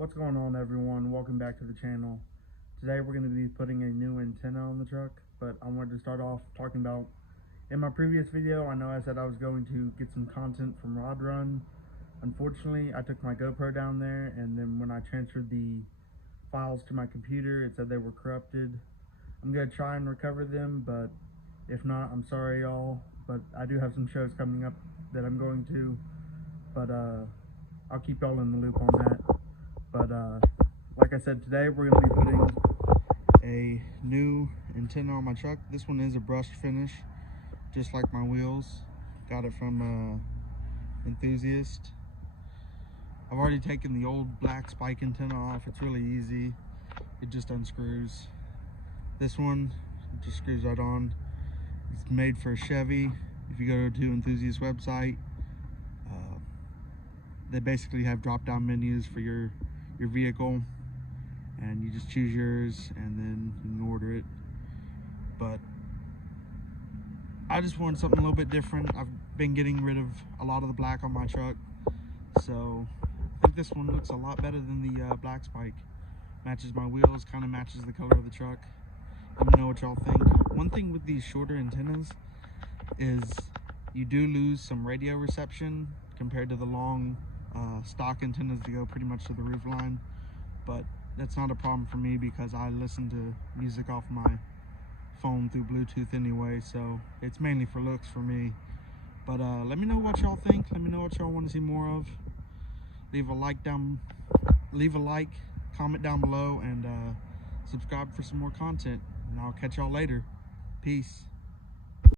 What's going on, everyone? Welcome back to the channel. Today we're going to be putting a new antenna on the truck, but I wanted to start off talking about, in my previous video I know I said I was going to get some content from Rod Run. Unfortunately, I took my GoPro down there, and then when I transferred the files to my computer it said they were corrupted. I'm going to try and recover them, but if not, I'm sorry y'all, but I do have some shows coming up that I'm going to, but I'll keep y'all in the loop on that. But like I said, today we're going to be putting a new antenna on my truck. This one is a brushed finish, just like my wheels. Got it from ENTHUZST. I've already taken the old black spike antenna off. It's really easy. It just unscrews. This one just screws right on. It's made for a Chevy. If you go to ENTHUZST website, they basically have drop-down menus for your vehicle, and you just choose yours and then you can order it. But I just wanted something a little bit different. I've been getting rid of a lot of the black on my truck, so I think this one looks a lot better than the black spike. Matches my wheels, kind of matches the color of the truck. Let me know what y'all think. One thing with these shorter antennas is you do lose some radio reception compared to the long stock antennas that go pretty much to the roof line, but that's not a problem for me because I listen to music off my phone through Bluetooth anyway, so it's mainly for looks for me. But let me know what y'all think. Let me know what y'all want to see more of. Leave a like, comment down below, and subscribe for some more content, and I'll catch y'all later. Peace.